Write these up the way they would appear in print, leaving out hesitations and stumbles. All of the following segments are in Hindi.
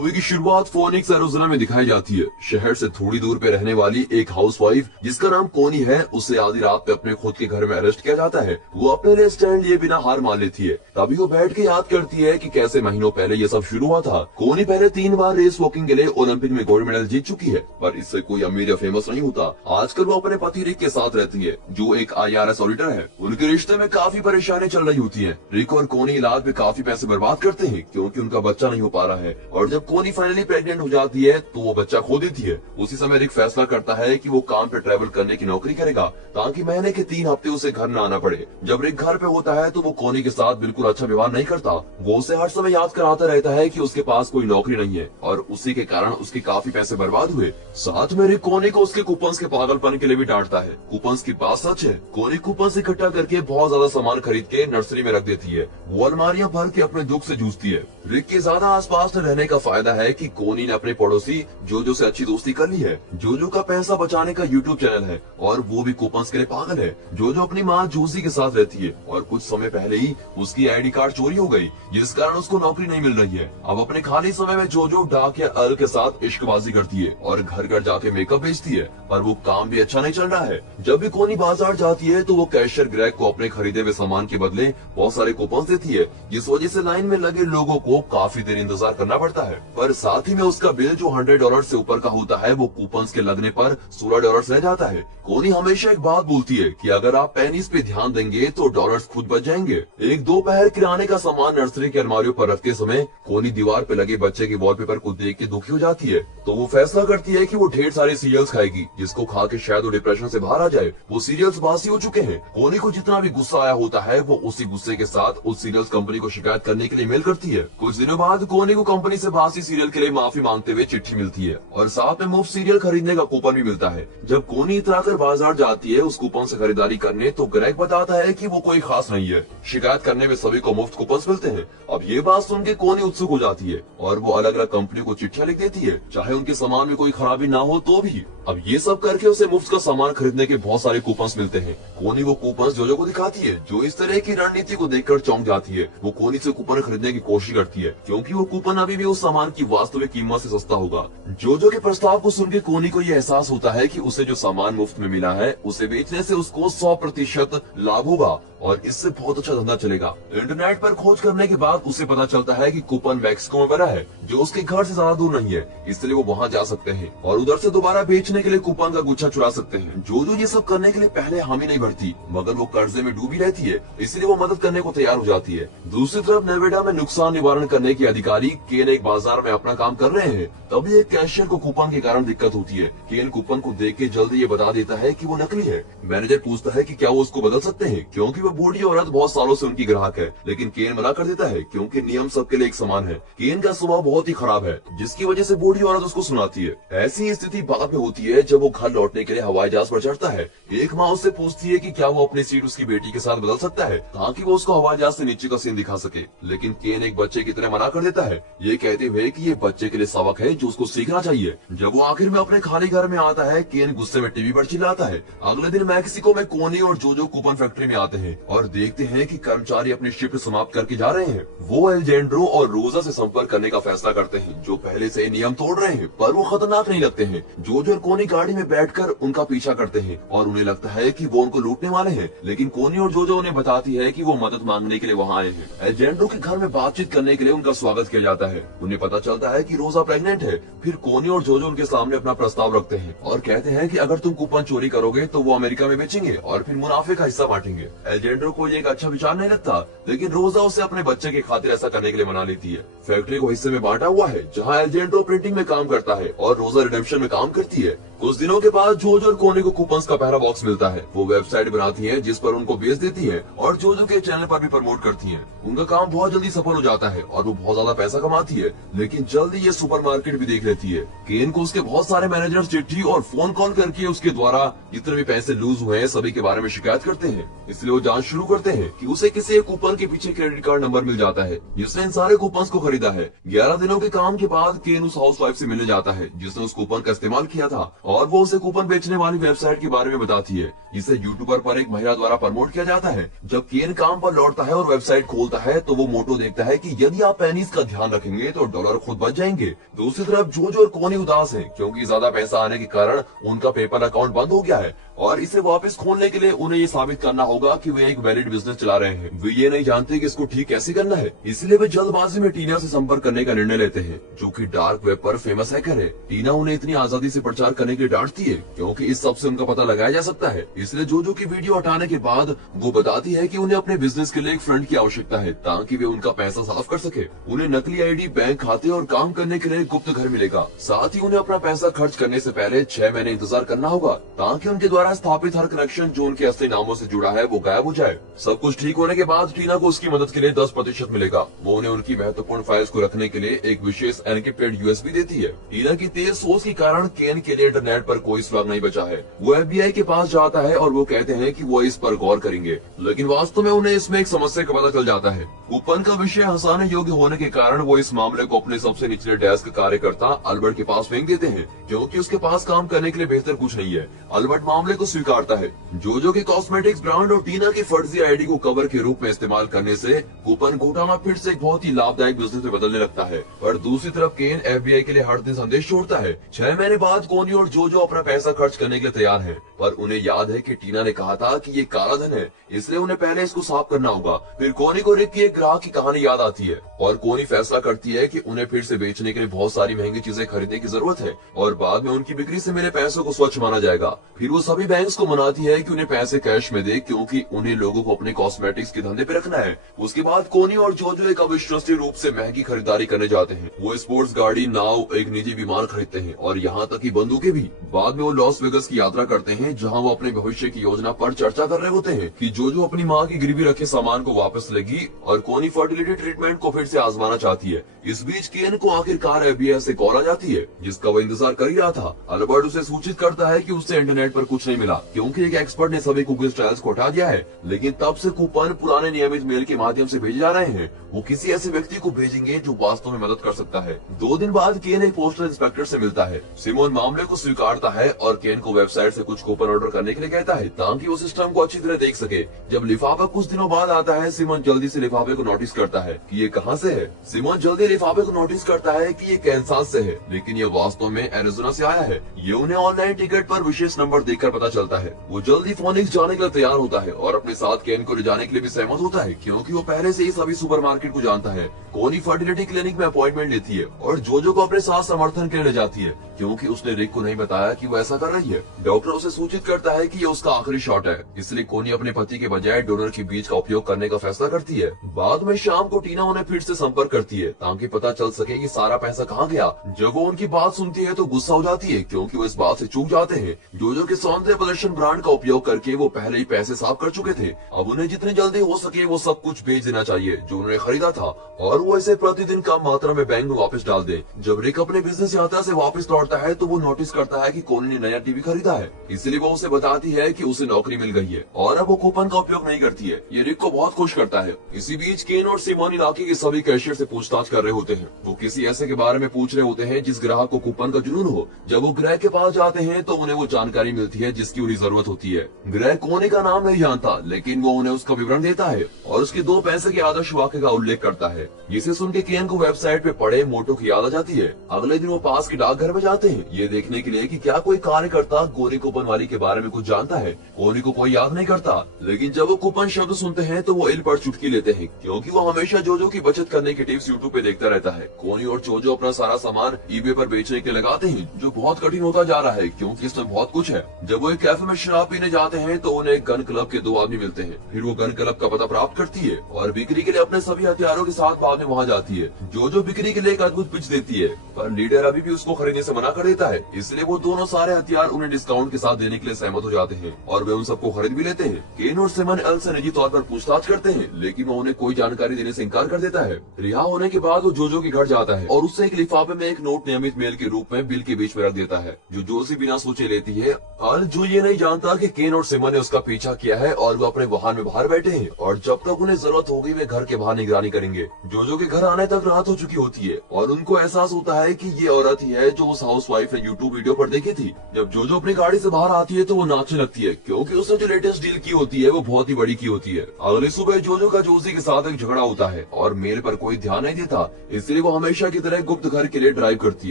मूवी की शुरुआत फोनिक्स एरिज़ोना में दिखाई जाती है। शहर से थोड़ी दूर पे रहने वाली एक हाउसवाइफ जिसका नाम कोनी है, उसे आधी रात पे अपने खुद के घर में अरेस्ट किया जाता है। वो अपने लिए स्टैंड लिए बिना हार मान लेती है। तभी वो बैठ के याद करती है कि कैसे महीनों पहले ये सब शुरू हुआ था। कोनी पहले 3 बार रेस वॉकिंग के लिए ओलंपिक में गोल्ड मेडल जीत चुकी है, पर इससे कोई अमीर या फेमस नहीं होता। आजकल वो अपने पति रिक के साथ रहती है, जो एक IRS ऑडिटर है। उनके रिश्ते में काफी परेशानी चल रही होती है। रिक और कोनी इलाज में काफी पैसे बर्बाद करते हैं क्योंकि उनका बच्चा नहीं हो पा रहा है, और जब कोनी फाइनली प्रेग्नेंट हो जाती है तो वो बच्चा खो देती है। उसी समय रिक फैसला करता है कि वो काम पे ट्रैवल करने की नौकरी करेगा ताकि महीने के 3 हफ्ते उसे घर न आना पड़े। जब रिक घर पे होता है तो वो कोनी के साथ बिल्कुल अच्छा व्यवहार नहीं करता। वो उसे हर समय याद कराता रहता है कि उसके पास कोई नौकरी नहीं है, और उसी के कारण उसके काफी पैसे बर्बाद हुए। साथ में रिक कोनी को उसके कूपन्स के पागलपन के लिए भी डांटता है। कूपन्स की बात सच है। कोनी कूपन्स इकट्ठा करके बहुत ज्यादा सामान खरीद के नर्सरी में रख देती है। वो अलमारियां भर के अपने दुख से जूझती है। रिक के ज्यादा आसपास न रहने का फायदा है कि कोनी ने अपने पड़ोसी जोजो से अच्छी दोस्ती कर ली है। जोजो का पैसा बचाने का यूट्यूब चैनल है और वो भी कूपन्स के लिए पागल है। जोजो अपनी माँ जूसी के साथ रहती है और कुछ समय पहले ही उसकी ID कार्ड चोरी हो गई, जिस कारण उसको नौकरी नहीं मिल रही है। अब अपने खाली समय में जोजो डाक या अल के साथ इश्कबाजी करती है और घर घर जाके मेकअप बेचती है, पर वो काम भी अच्छा नहीं चल रहा है। जब भी कोनी बाजार जाती है तो वो कैशियर ग्रेग को अपने खरीदे हुए सामान के बदले बहुत सारे कूपन देती है, जिस वजह से लाइन में लगे लोगों को काफी देर इंतजार करना पड़ता है। पर साथ ही में उसका बिल जो $100 से ऊपर का होता है वो कूपन के लगने पर $16 रह जाता है। कोनी हमेशा एक बात बोलती है कि अगर आप पेनीज पे ध्यान देंगे तो डॉलर्स खुद बच जाएंगे। एक दोपहर किराने का सामान नर्सरी के अलमारियों पर रखते समय कोनी दीवार पे लगे बच्चे के वॉलपेपर को देख के दुखी हो जाती है, तो वो फैसला करती है कि वो ढेर सारे सीरियल्स खाएगी, जिसको खा के शायद वो डिप्रेशन से बाहर आ जाए। वो सीरियल्स बासी हो चुके हैं। कोनी को जितना भी गुस्सा आया होता है वो उसी गुस्से के साथ उस सीरियल्स कंपनी को शिकायत करने के लिए मेल करती है। कुछ दिनों बाद कोनी को कंपनी से बासी सीरियल के लिए माफी मांगते हुए चिट्ठी मिलती है और साथ में मुफ्त सीरियल खरीदने का कूपन भी मिलता है। जब कोनी इतराकर बाजार जाती है उस कूपन से खरीदारी करने, तो ग्रेग बताता है कि वो कोई खास नहीं है। शिकायत करने में सभी को मुफ्त कूपन मिलते हैं। अब ये बात सुन के कोनी उत्सुक हो जाती है और वो अलग अलग कंपनी को चिट्ठियां लिख देती है, चाहे उनके सामान में कोई खराबी ना हो तो भी। अब ये सब करके उसे मुफ्त का सामान खरीदने के बहुत सारे कूपन मिलते हैं। कोनी वो कूपन जोजो को दिखाती है, जो इस तरह की रणनीति को देखकर चौंक जाती है। वो कोनी से कूपन खरीदने की कोशिश करती है क्योंकि वो कूपन अभी भी उस सामान की वास्तविक कीमत से सस्ता होगा। जोजो के प्रस्ताव को सुन के कोनी को ये एहसास होता है कि उसे जो सामान मुफ्त में मिला है उसे बेचने से उसको 100% लाभ होगा और इससे बहुत अच्छा धंधा चलेगा। इंटरनेट पर खोज करने के बाद उसे पता चलता है कि कूपन मैक्सिको में बना है, जो उसके घर से ज्यादा दूर नहीं है, इसलिए वो वहां जा सकते हैं और उधर से दोबारा बेचने के लिए कूपन का गुच्छा चुरा सकते हैं। जोजो ये सब करने के लिए पहले हामी नहीं भरती, मगर वो कर्जे में डूबी रहती है, इसलिए वो मदद करने को तैयार हो जाती है। दूसरी तरफ नेवेडा में नुकसान निवारण करने के अधिकारी केन एक बाजार में अपना काम कर रहे हैं। तभी एक कैशियर को कूपन के कारण दिक्कत होती है। केन कूपन को देख के जल्दी ये बता देता है कि वो नकली है। मैनेजर पूछता है कि क्या वो उसको बदल सकते हैं, क्योंकि वो बूढ़ी औरत बहुत सालों से उनकी ग्राहक है, लेकिन केन मना कर देता है क्योंकि नियम सबके लिए एक समान है। केन का स्वभाव बहुत ही खराब है, जिसकी वजह से बूढ़ी औरत उसको सुनाती है। ऐसी स्थिति बाद में होती है जब वो घर लौटने के लिए हवाई जहाज पर चढ़ता है। एक माँ उससे पूछती है कि क्या वो अपनी सीट उसकी बेटी के साथ बदल सकता है ताकि वो उसको हवाई जहाज से नीचे का सीन दिखा सके, लेकिन केन एक बच्चे की तरह मना कर देता है, ये कहते हुए कि ये बच्चे के लिए सबक है जो उसको सीखना चाहिए। जब वो आखिर में अपने खाली घर में आता है, केन गुस्से में टीवी पर चिल्लाता है। अगले दिन मैक्सिको में कोनी और जोजो कूपन फैक्ट्री में आते हैं और देखते हैं कि कर्मचारी अपनी शिफ्ट समाप्त करके जा रहे हैं। वो एल्जेंड्रो और रोजा से संपर्क करने का फैसला करते हैं, जो पहले से नियम तोड़ रहे हैं, पर वो खतरनाक नहीं लगते हैं। जोजो और कोनी गाड़ी में बैठकर उनका पीछा करते हैं और उन्हें लगता है कि वो उनको लूटने वाले हैं, लेकिन कोनी और जोजो उन्हें बताती है कि वो मदद मांगने के लिए वहाँ आए हैं। एल्जेंड्रो के घर में बातचीत करने के लिए उनका स्वागत किया जाता है। उन्हें पता चलता है कि रोजा प्रेग्नेंट है। फिर कोनी और जोजो उनके सामने अपना प्रस्ताव रखते हैं और कहते हैं कि अगर तुम कूपन चोरी करोगे तो वो अमेरिका में बेचेंगे और फिर मुनाफे का हिस्सा बांटेंगे। एल्जेंड्रो को ये एक अच्छा विचार नहीं लगता, लेकिन रोजा उसे अपने बच्चे की खातिर ऐसा करने के लिए मना लेती है। फैक्ट्री को हिस्से में बांटा हुआ है, जहाँ एल्जेंड्रो प्रिंटिंग में काम करता है और रोजा रिडेम्पशन में काम करती है। कुछ दिनों के बाद जोजो और कोनी को कूपन्स का पहला बॉक्स मिलता है। वो वेबसाइट बनाती है जिस पर उनको बेच देती है और जोजो के चैनल पर भी प्रमोट करती है। उनका काम बहुत जल्दी सफल हो जाता है और वो बहुत ज्यादा पैसा कमाती है, लेकिन जल्दी ये सुपरमार्केट भी देख लेती है। केन को उसके बहुत सारे मैनेजर्स चिट्ठी और फोन कॉल करके उसके द्वारा जितने भी पैसे लूज हुए हैं सभी के बारे में शिकायत करते हैं। इसलिए वो जांच शुरू करते हैं कि उसे किसी एक कूपन के पीछे क्रेडिट कार्ड नंबर मिल जाता है जिसने इन सारे कूपन को खरीदा है। 11 दिनों के काम के बाद केन उस हाउसवाइफ से मिलने जाता है जिसने उस कूपन का इस्तेमाल किया था और वो उसे कूपन बेचने वाली वेबसाइट के बारे में बताती है जिसे यूट्यूबर पर एक महिला द्वारा प्रमोट किया जाता है। जब केन काम पर लौटता है और वेबसाइट खोलता है तो वो मोटो देखता है कि यदि आप पेनीज का ध्यान रखेंगे तो डॉलर खुद बच जाएंगे। दूसरी तरफ जोजो और कोनी उदास है क्योंकि ज्यादा पैसा आने के कारण उनका पेपल अकाउंट बंद हो गया है और इसे वापस खोलने के लिए उन्हें ये साबित करना होगा कि वे एक वैलिड बिजनेस चला रहे हैं। वे ये नहीं जानते कि इसको ठीक कैसे करना है, इसलिए वे जल्दबाजी में टीना से संपर्क करने का निर्णय लेते हैं जो कि डार्क वेब पर फेमस हैकर है। टीना उन्हें इतनी आजादी से प्रचार करने के लिए डांटती है क्योंकि इस सब से उनका पता लगाया जा सकता है। इसलिए जोजो की वीडियो हटाने के बाद वो बताती है कि उन्हें अपने बिजनेस के लिए एक फ्रेंड की आवश्यकता है ताकि वे उनका पैसा साफ कर सके। उन्हें नकली आईडी, बैंक खाते और काम करने के लिए गुप्त घर मिलेगा। साथ ही उन्हें अपना पैसा खर्च करने से पहले 6 महीने इंतजार करना होगा ताकि उनके द्वारा स्थापित हर कनेक्शन जो उनके असली नामों से जुड़ा है वो गायब हो जाए। सब कुछ ठीक होने के बाद टीना को उसकी मदद के लिए 10% मिलेगा। वो उन्हें उनकी महत्वपूर्ण फाइल्स को रखने के लिए एक विशेष एनक्रिप्टेड यूएसबी देती है। टीना की तेज सोच के कारण केन के लिए इंटरनेट पर कोई सुराग नहीं बचा है। वो FBI के पास जाता है और वो कहते हैं कि वो इस पर गौर करेंगे, लेकिन वास्तव में उन्हें इसमें एक समस्या का पता चल जाता है। कूपन का विषय हंसाने योग्य होने के कारण वो इस मामले को अपने सबसे निचले डेस्क कार्यकर्ता अल्बर्ट के पास फेंक देते हैं क्योंकि उसके पास काम करने के लिए बेहतर कुछ नहीं है। अल्बर्ट मामले को स्वीकारता है। जोजो के कॉस्मेटिक्स ब्रांड और टीना की फर्जी आईडी को कवर के रूप में इस्तेमाल करने से कूपन घोटाला फिर से एक बहुत ही लाभदायक बिजनेस में बदलने लगता है। पर दूसरी तरफ केन FBI के लिए हर दिन संदेश छोड़ता है। 6 महीने बाद कोनी और जोजो अपना पैसा खर्च करने के लिए तैयार है, पर उन्हें याद है कि टीना ने कहा था कि ये काला धन है, इसलिए उन्हें पहले इसको साफ करना होगा। फिर कोनी को रिक की एक ग्राहक की कहानी याद आती है और कोनी फैसला करती है कि उन्हें फिर से बेचने के लिए बहुत सारी महंगी चीजें खरीदने की जरूरत है और बाद में उनकी बिक्री से मिले पैसों को स्वच्छ माना जाएगा। फिर वो सभी बैंक्स को मनाती है कि उन्हें पैसे कैश में दे क्योंकि उन्हें लोगों को अपने कॉस्मेटिक्स के धंधे पे रखना है। उसके बाद कोनी और जोजो एक अविश्वसनीय रूप से महंगी खरीदारी करने जाते हैं। वो स्पोर्ट्स गाड़ी, नाव, एक निजी विमान खरीदते हैं और यहाँ तक कि बंदूकें भी। बाद में वो लॉस वेगस की यात्रा करते हैं जहाँ वो अपने भविष्य की योजना पर चर्चा कर रहे होते हैं कि जोजो अपनी माँ की गिरवी रखे सामान को वापस लेगी और कोनी फर्टिलिटी ट्रीटमेंट को फिर से आजमाना चाहती है। इस बीच केन को आखिरकार FBI से कॉल आ जाती है जिसका वो इंतजार कर ही रहा था। अल्बर्ट उसे सूचित करता है कि उससे इंटरनेट पर कुछ नहीं मिला क्योंकि एक एक्सपर्ट ने सभी कुकीज ट्रायल्स को हटा दिया है, लेकिन तब से कूपन पुराने नियमित मेल के माध्यम से भेजे जा रहे हैं। वो किसी ऐसे व्यक्ति को भेजेंगे जो वास्तव में मदद कर सकता है। 2 दिन बाद केन एक पोस्टल इंस्पेक्टर से मिलता है। सिमोन मामले को स्वीकारता है और केन को वेबसाइट से कुछ कूपन ऑर्डर करने के लिए कहता है ताकि वो सिस्टम को अच्छी तरह देख सके। जब लिफाफा कुछ दिनों बाद आता है, सिमोन जल्दी से लिफाफे को नोटिस करता है कि ये कहाँ से है। सिमोन जल्दी लिफाफे को नोटिस करता है कि ये कैंसास से है, लेकिन ये वास्तव में एरिजोना से आया है। ये उन्हें ऑनलाइन टिकट पर विशेष नंबर देखकर पता चलता है। वो जल्दी फोनिक्स जाने के लिए तैयार होता है और अपने साथ केन को ले जाने के लिए भी सहमत होता है क्योंकि वो पहले से ही सभी सुपरमार्केट को जानता है। कोनी फर्टिलिटी क्लिनिक में अपॉइंटमेंट लेती है और जोजो को अपने साथ समर्थन के लिए ले जाती है क्योंकि उसने रिक को नहीं बताया कि वो ऐसा कर रही है। डॉक्टर उसे सूचित करता है कि ये उसका आखिरी शॉट है, इसलिए कोनी अपने पति के बजाय डोनर के बीज का उपयोग करने का फैसला करती है। बाद में शाम को टीना उन्हें फिर से संपर्क करती है ताकि पता चल सके कि सारा पैसा कहाँ गया। जब वो उनकी बात सुनती है तो गुस्सा हो जाती है क्योंकि वो इस बात से चूक जाते हैं। जोजो के सौंदर्य प्रदर्शन ब्रांड का उपयोग करके वो पहले ही पैसे साफ कर चुके थे। अब उन्हें जितनी जल्दी हो सके वो सब कुछ बेच देना चाहिए जो उन्होंने खरीदा था और वो इसे प्रतिदिन कम मात्रा में बैंक में वापस डाल दे। जब रिक अपने बिजनेस यात्रा से वापस लौटता है तो वो नोटिस करता है कि कोनी ने नया टीवी खरीदा है, इसलिए वो उसे बताती है कि उसे नौकरी मिल गई है और अब वो कूपन का उपयोग नहीं करती है। ये रिक को बहुत खुश करता है। इसी बीच केन और सिमोन इलाके के सभी कैशियर से पूछताछ कर रहे होते हैं। वो किसी ऐसे के बारे में पूछ रहे होते हैं जिस ग्राहक को कूपन का जुनून हो। जब वो ग्रह के पास जाते हैं तो उन्हें वो जानकारी मिलती है जिसकी उन्हें जरूरत होती है। ग्रह कोनी का नाम नहीं जानता, लेकिन वो उन्हें उसका विवरण देता है और उसके 2 पैसे के आदर्श वाक्य का उल्लेख करता है। जिसे सुन के केन को वेबसाइट पे पड़े मोटो की याद आ जाती है। अगले दिन वो पास के डाकघर में जाते हैं ये देखने के लिए कि क्या कोई कार्यकर्ता गोरी कूपन वाली के बारे में कुछ जानता है। कोनी को कोई याद नहीं करता, लेकिन जब वो कूपन शब्द सुनते हैं तो वो इल पर चुटकी लेते हैं क्योंकि वो हमेशा जोजो की बचत करने की टिप्स यूट्यूब पे देखता रहता है। कोनी और जोजो अपना सारा सामान eBay पर बेचने के लगाते हैं जो बहुत कठिन होता जा रहा है क्योंकि इसमें बहुत कुछ है। जब वो एक कैफे में शराब पीने जाते हैं तो उन्हें एक गन क्लब के 2 आदमी मिलते हैं। फिर वो गन क्लब का पता प्राप्त करती है और बिक्री के लिए अपने सभी हथियारों के साथ बाद में वहाँ जाती है। जोजो बिक्री के लिए एक अद्भुत पिच देती है, पर लीडर अभी भी उसको खरीदने से मना कर देता है, इसलिए वो दोनों सारे हथियार उन्हें डिस्काउंट के साथ देने के लिए सहमत हो जाते हैं और वे उन सबको खरीद भी लेते हैं। केन और सिमन एल से निजी तौर पर पूछताछ करते हैं, लेकिन वो उन्हें कोई जानकारी देने से इनकार कर देता है। रिहा होने के बाद वो जोजो के घर जाता है और उससे एक लिफाफे में एक नोट नियमित मेल के रूप में बिल के बीच में रख देता है जो जोशी बिना सोचे लेती है। अल जो ये नहीं जानता कि केन और सिमन ने उसका पीछा किया है और वो अपने वाहन में बाहर बैठे हैं और जब तक उन्हें जरूरत होगी वे घर के बाहर निगरानी करेंगे। जोजो के घर आने तक रात हो चुकी होती है और उनको एहसास होता है है कि ये औरत ही है जो उस हाउसवाइफ ने यूट्यूब वीडियो पर देखी थी। जब जोजो अपनी गाड़ी से बाहर आती है तो वो नाचने लगती है, क्योंकि उसने जो लेटेस्ट डील की होती है वो बहुत ही बड़ी की होती है। अगली सुबह जोजो का जोशी के साथ एक झगड़ा होता है और मेल पर कोई ध्यान नहीं देता, इसलिए वो हमेशा की तरह गुप्त घर के लिए ड्राइव करती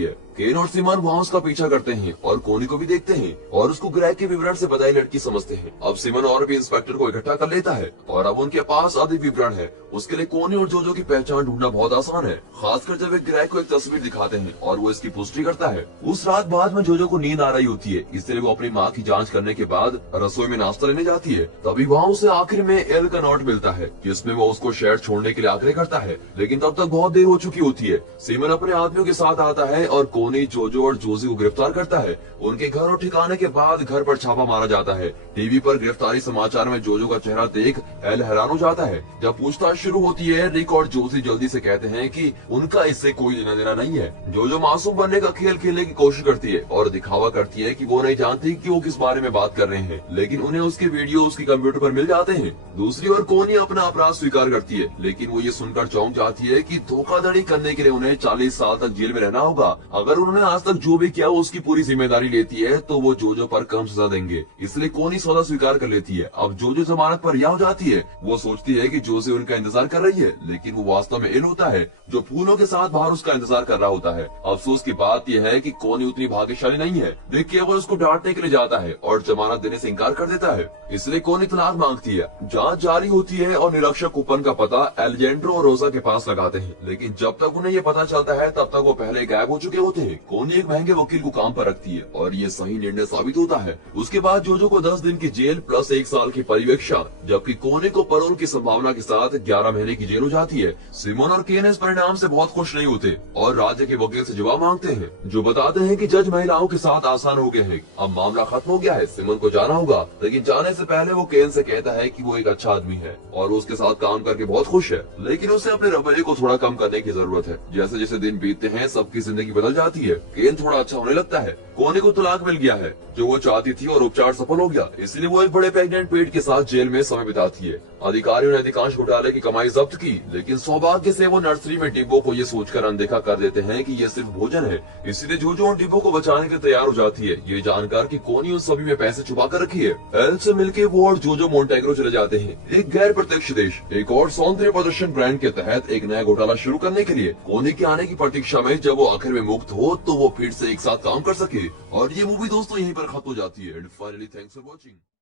है। केन और सिमन वहाँ उसका पीछा करते हैं और कोनी को भी देखते हैं और उसको ग्रेग के विवरण से बधाई लड़की समझते हैं। अब सिमन और भी इंस्पेक्टर को इकट्ठा कर लेता है और अब उनके पास अधिक विवरण है। उसके लिए कोनी और जोजो की पहचान ढूंढना बहुत आसान है, खासकर जब वे ग्रेग को एक तस्वीर दिखाते हैं और वो इसकी पुष्टि करता है। उस रात बाद में जोजो को नींद आ रही होती है, इसलिए वो अपनी माँ की जांच करने के बाद रसोई में नाश्ता लेने जाती है। तभी वहाँ उसे आखिर में एल का नोट मिलता है, जिसमें वो उसको शहर छोड़ने के लिए आग्रह करता है, लेकिन तब तक बहुत देर हो चुकी होती है। सिमन अपने आदमियों के साथ आता है और कोनी, जोजो और जोशी को गिरफ्तार करता है। उनके घर और ठिकाने के बाद घर पर छापा मारा जाता है। टीवी पर गिरफ्तारी समाचार में जोजो का चेहरा देख एल हैरान हो जाता है। जब पूछताछ शुरू होती है, रिक और जोशी जल्दी से कहते हैं कि उनका इससे कोई लेना देना नहीं है। जोजो मासूम बनने का खेल खेलने की कोशिश करती है और दिखावा करती है कि वो नहीं जानती कि वो किस बारे में बात कर रहे हैं, लेकिन उन्हें उसके वीडियो उसके कंप्यूटर पर मिल जाते हैं। दूसरी ओर कोनी अपना अपराध स्वीकार करती है, लेकिन वो ये सुनकर चौंक जाती है कि धोखाधड़ी करने के लिए उन्हें 40 साल तक जेल में रहना होगा। अगर उन्होंने आज तक जो भी किया उसकी पूरी जिम्मेदारी लेती है तो वो जोजो पर कम सजा देंगे, इसलिए कोनी सौदा स्वीकार कर लेती है। अब जोजो जमानत पर रिहा हो जाती है। वो सोचती है कि जोशी उनका इंतजार कर रही है, लेकिन वो वास्तव में एल होता है जो फूलों के साथ बाहर उसका इंतजार कर रहा होता है। अफसोस की बात यह है कि कोनी उतनी भाग्यशाली नहीं है। रिक केवल उसको डांटने के लिए जाता है और जमानत देने से इनकार कर देता है, इसलिए कोनी तलाक मांगती है। जांच जारी होती है और निरीक्षक कूपन का पता एल्जेंड्रो और रोजा के पास लगाते हैं, लेकिन जब तक उन्हें ये पता चलता है तब तक वो पहले गायब हो चुके होते हैं। कोनी एक महंगे वकील को काम पर रखती है और ये सही निर्णय साबित होता है। उसके बाद जोजो को 10 दिन की जेल प्लस 1 साल की परिवीक्षा, जबकि कोनी को पैरोल की संभावना के साथ 11 महीने की जेल हो जाती है। सिमोन और केन इस परिणाम से बहुत खुश नहीं होते और राज्य के वकील से जवाब मांगते हैं, जो बताते हैं कि जज महिलाओं के साथ आसान हो गए हैं, अब मामला खत्म हो गया है, सिमोन को जाना होगा। लेकिन जाने से पहले वो केन से कहता है कि वो एक अच्छा आदमी है और उसके साथ काम करके बहुत खुश है, लेकिन उसे अपने रवैये को थोड़ा कम करने की जरूरत है। जैसे जैसे दिन बीतते हैं सबकी जिंदगी बदल जाती है। केन थोड़ा अच्छा होने लगता है, कोनी को तलाक मिल गया है जो वो चाहती थी और उपचार सफल हो गया, इसलिए वो एक बड़े प्रेग्नेंट पेट के साथ जेल में समय बिताती है। अधिकारियों ने अधिकांश घोटाले की कमाई जब्त की, लेकिन सौभाग्य से वो नर्सरी में डिब्बों को ये सोचकर अनदेखा कर देते हैं कि ये सिर्फ भोजन है, इसलिए जोजो उन डिब्बों को बचाने के तैयार हो जाती है, ये जानकर कि कोनी उन सभी में पैसे छुपा कर रखी है। एल से मिलकर वो और जोजो मोंटेग्रो चले जाते हैं, एक गैर प्रत्यक्ष देश, एक और सौंदर्य प्रदर्शन ब्रांड के तहत एक नया घोटाला शुरू करने के लिए। कोनी के आने की प्रतीक्षा में जब वो आखिर में मुक्त हो तो वो फिर से एक साथ काम कर सके। और ये मूवी दोस्तों यहीं पर खत्म हो जाती है। Finally thanks for watching.